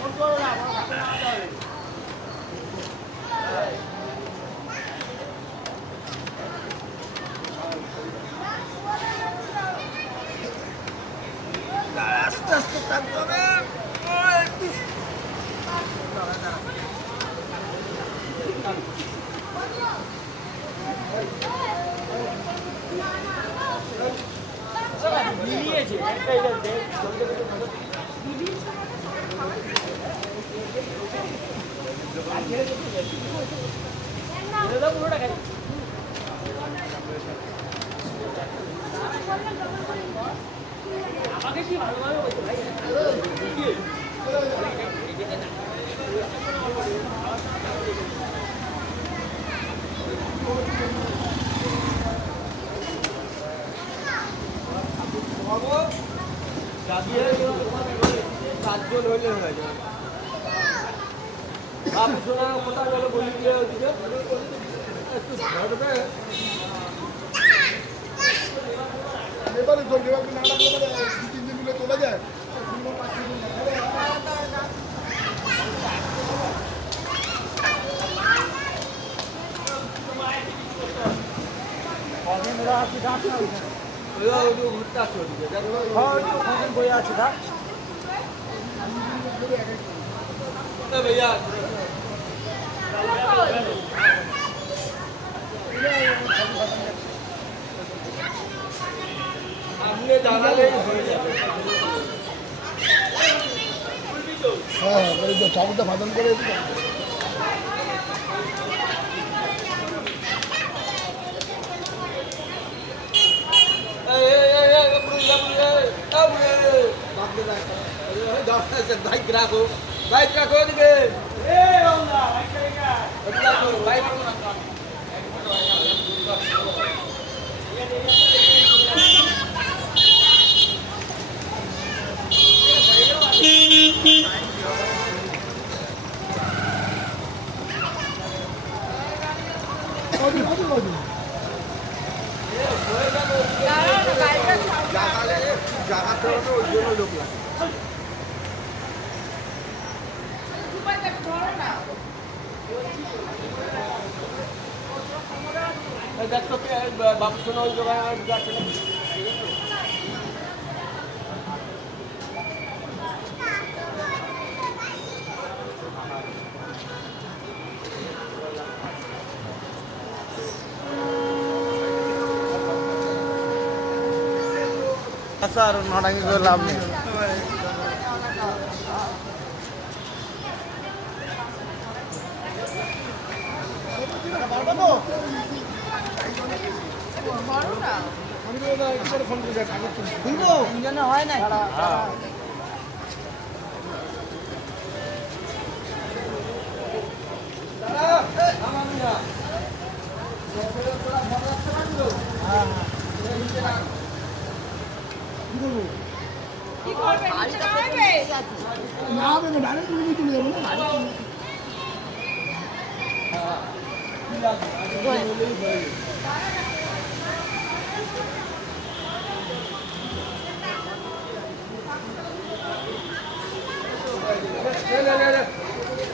Phone করো না আস্তে আস্তে টানতে হবে। মিলিয়েছে পুরোটা খাই আমাকে কি ভালোভাবে বলতো ভাই চারজন হইলে হয়ে যাবে আপনারা কোথায় গেলে বলি ওদিকে একটু ধরবে এবারে চলবে আপনি না লাগলে দু তিন দিন মিলে চলে যায় বই আছে भैया हमने जाना ले हाँ मेरे जो चावल भाजन करे भाई ग्राहक बाइक रखो दिखे ए ओला बाइक करेगा बदला तो बाइक জায়গা তো ওই জন্য লোক লাগে দেখো বাবু শোনা ওই জায়গায় যাচ্ছে না আচ্ছা আর নটাঙ্গি করে লাভ নেই হয় না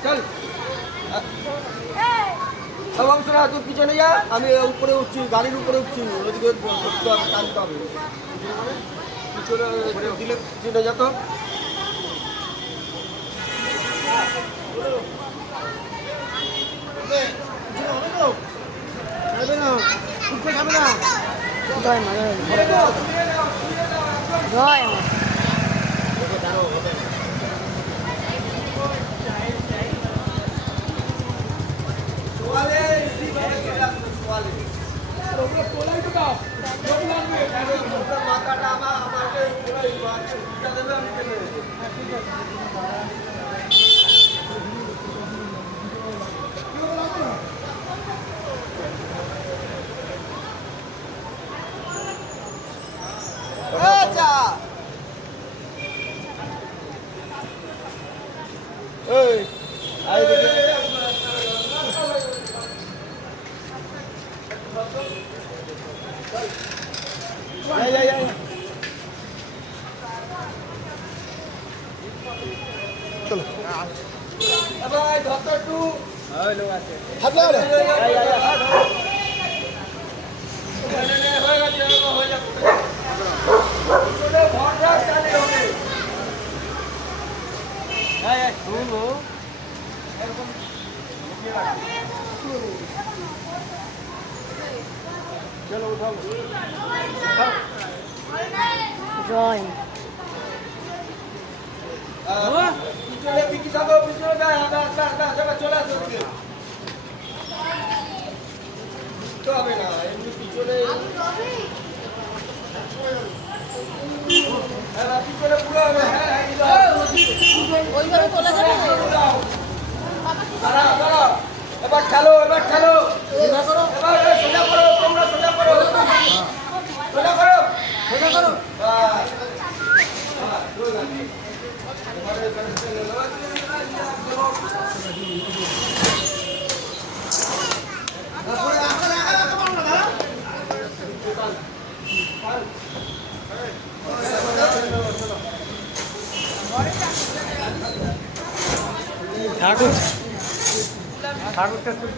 চল তুই পিছনে যা আমি উপরে উঠছি গাড়ির উপরে উঠছি ওদিকে টানতে হবে পিছনে দিলে পিছনে যা তো মাথাটা আমাকে চলো ভাই ধরতো একটু হাত লাগা রে। হয়ে গেছে হয়ে যাবে পিছনে ভরটা চালে হবে চলো উঠাও জয় পিছনে পিকি থাকো পিছনে চলে আসো ওদিকে তো হবে না এমনি পিছনে হ্যাঁ পিছনে পুরো হবে হ্যাঁ ওইভাবে তোলা যাবে না? দাঁড়াও দাঁড়াও এবার ঠেলো এবার ঠেলো এবার সোজা করো তোমরা সোজা করো সোজা করো সোজা করো ঠাকুর ঠাকুরটা চলো